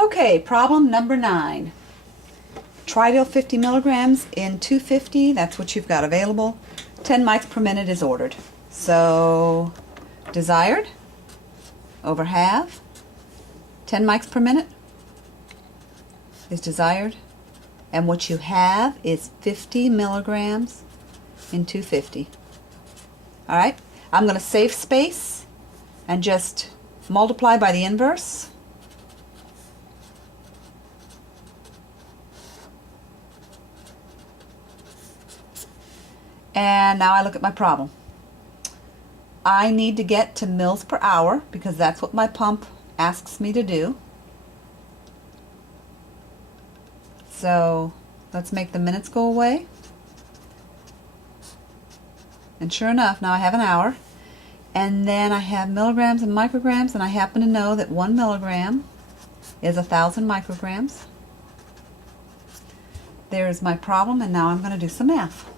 Okay, problem number 9. Tridil 50 milligrams in 250, that's what you've got available. 10 mics per minute is ordered. So, desired over have, 10 mics per minute is desired. And what you have is 50 milligrams in 250. Alright, I'm going to save space and just multiply by the inverse. And now I look at my problem. I need to get to mils per hour because that's what my pump asks me to do. So let's make the minutes go away. And sure enough, now I have an hour. And then I have milligrams and micrograms, and I happen to know that 1 milligram is 1,000 micrograms. There's my problem, and now I'm going to do some math.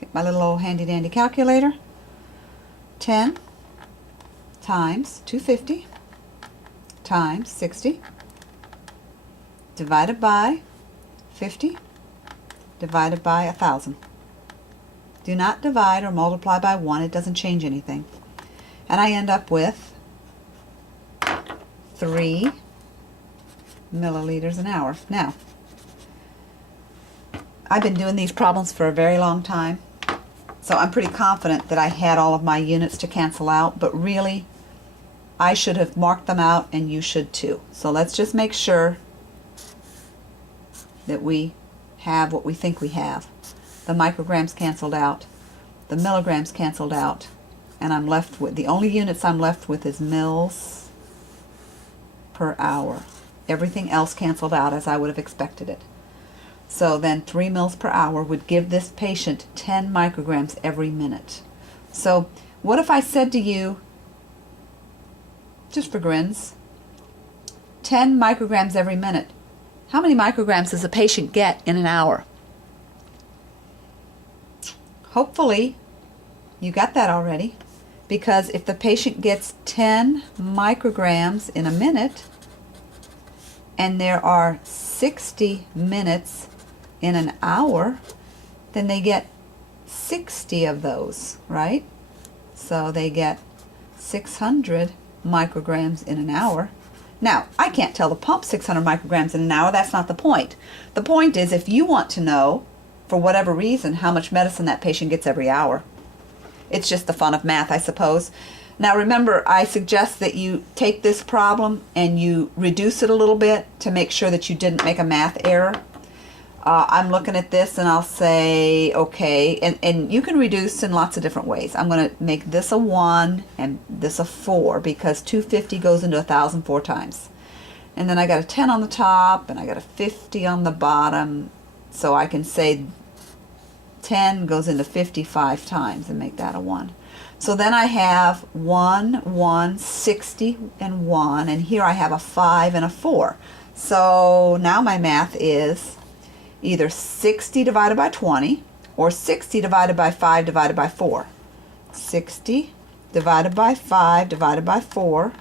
Get my little old handy dandy calculator. 10 times 250 times 60 divided by 50 divided by 1,000. Do not divide or multiply by 1. It doesn't change anything. And I end up with 3 milliliters an hour. Now, I've been doing these problems for a very long time, so I'm pretty confident that I had all of my units to cancel out, but really, I should have marked them out, and you should too. So let's just make sure that we have what we think we have. The micrograms canceled out, the milligrams canceled out, and I'm left with, the only units I'm left with is mils per hour. Everything else canceled out as I would have expected it. So then 3 mils per hour would give this patient 10 micrograms every minute. So what if I said to you, just for grins, 10 micrograms every minute? How many micrograms does a patient get in an hour? Hopefully you got that already, because if the patient gets 10 micrograms in a minute and there are 60 minutes in an hour, then they get 60 of those, right? So they get 600 micrograms in an hour. Now, I can't tell the pump 600 micrograms in an hour. That's not the point. The point is, if you want to know, for whatever reason, how much medicine that patient gets every hour. It's just the fun of math, I suppose. Now remember, I suggest that you take this problem and you reduce it a little bit to make sure that you didn't make a math error. I'm looking at this and I'll say, okay, and you can reduce in lots of different ways. I'm going to make this a 1 and this a 4 because 250 goes into 1,000 4 times. And then I got a 10 on the top and I got a 50 on the bottom. So I can say 10 goes into 55 times and make that a 1. So then I have 1, 1, 60, and 1, and here I have a 5 and a 4. So now my math is either 60 divided by 20 or 60 divided by 5 divided by 4. 60 divided by 5 divided by 4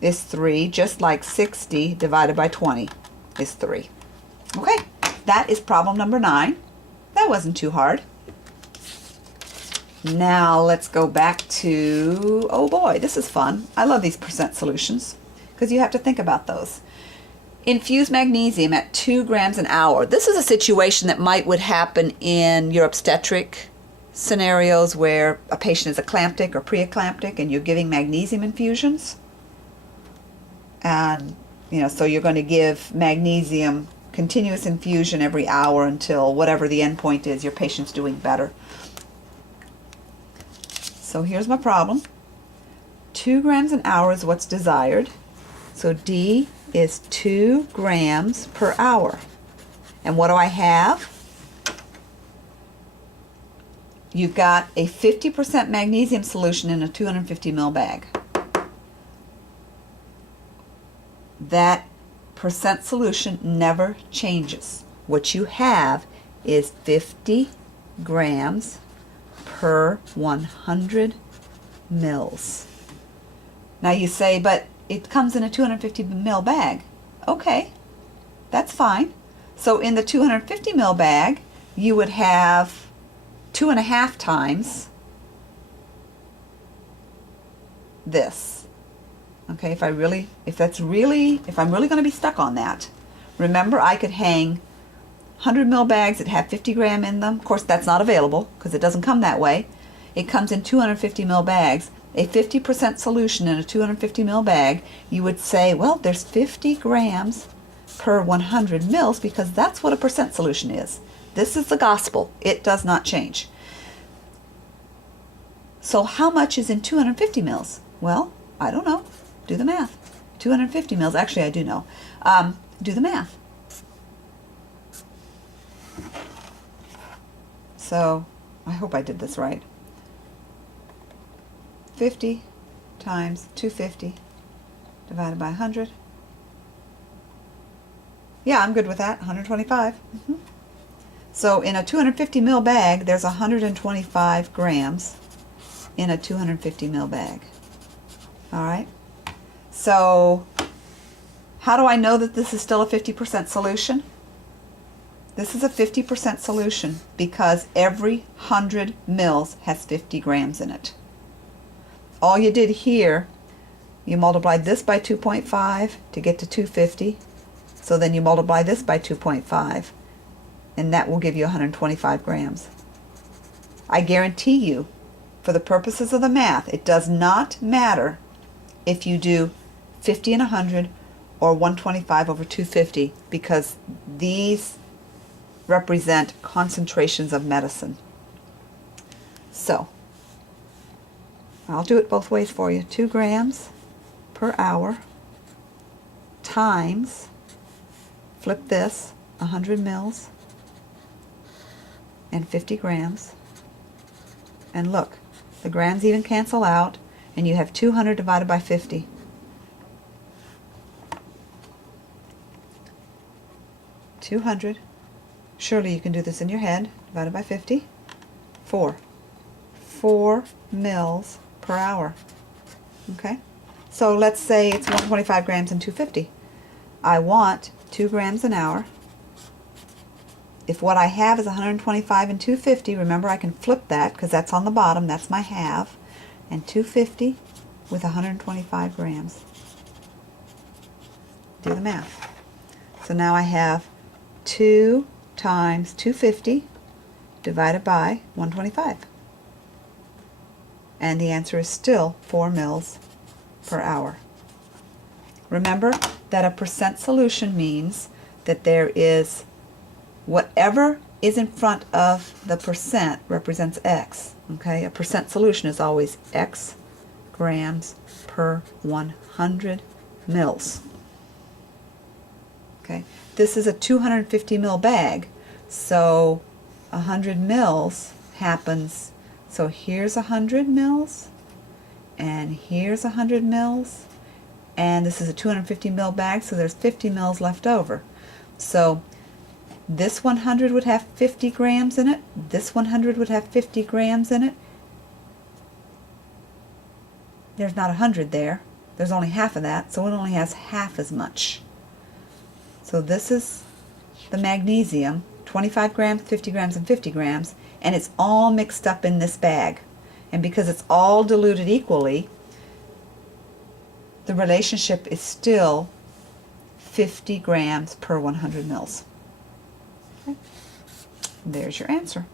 is 3, just like 60 divided by 20 is 3. Okay, that is problem number 9. That wasn't too hard. Now let's go back to, oh boy, this is fun. I love these percent solutions because you have to think about those. Infuse magnesium at 2 grams an hour. This is a situation that would happen in your obstetric scenarios where a patient is eclamptic or preeclamptic and you're giving magnesium infusions. And, so you're going to give magnesium continuous infusion every hour until whatever the end point is, your patient's doing better. So here's my problem. 2 grams an hour is what's desired. So D is 2 grams per hour. And what do I have? You've got a 50% magnesium solution in a 250 ml bag. That percent solution never changes. What you have is 50 grams per 100 mils. Now you say, but it comes in a 250 ml bag. Okay, that's fine. So in the 250 ml bag, you would have 2.5 times this. Okay, if I'm really going to be stuck on that, remember I could hang 100 ml bags that have 50 gram in them. Of course, that's not available because it doesn't come that way. It comes in 250 ml bags. A 50% solution in a 250 ml bag, you would say, well, there's 50 grams per 100 mils because that's what a percent solution is. This is the gospel. It does not change. So how much is in 250 mils? Well, I don't know. Do the math. 250 mils. Actually, I do know. Do the math. So I hope I did this right. 50 times 250 divided by 100. Yeah, I'm good with that. 125. So in a 250 ml bag, there's 125 grams in a 250 ml bag. All right. So how do I know that this is still a 50% solution? This is a 50% solution because every 100 mils has 50 grams in it. All you did here, you multiplied this by 2.5 to get to 250. So then you multiply this by 2.5, and that will give you 125 grams. I guarantee you, for the purposes of the math, it does not matter if you do 50 and 100 or 125 over 250, because these represent concentrations of medicine. So I'll do it both ways for you. 2 grams per hour times, flip this, 100 mils and 50 grams. And look, the grams even cancel out, and you have 200 divided by 50. 200. Surely you can do this in your head. Divided by 50. 4 mils per hour. Okay? So let's say it's 125 grams and 250. I want 2 grams an hour. If what I have is 125 and 250, remember I can flip that because that's on the bottom. That's my half. And 250 with 125 grams. Do the math. So now I have 2 times 250 divided by 125. And the answer is still 4 mils per hour. Remember that a percent solution means that there is whatever is in front of the percent represents X. Okay, a percent solution is always X grams per 100 mils. Okay, this is a 250 mil bag, so 100 mils happens. So here's 100 mils, and here's 100 mils, and this is a 250 mil bag, so there's 50 mils left over. So this 100 would have 50 grams in it, this 100 would have 50 grams in it. There's not 100 there. There's only half of that, so it only has half as much. So this is the magnesium, 25 grams, 50 grams, and 50 grams, and it's all mixed up in this bag. And because it's all diluted equally, the relationship is still 50 grams per 100 mils. Okay. There's your answer.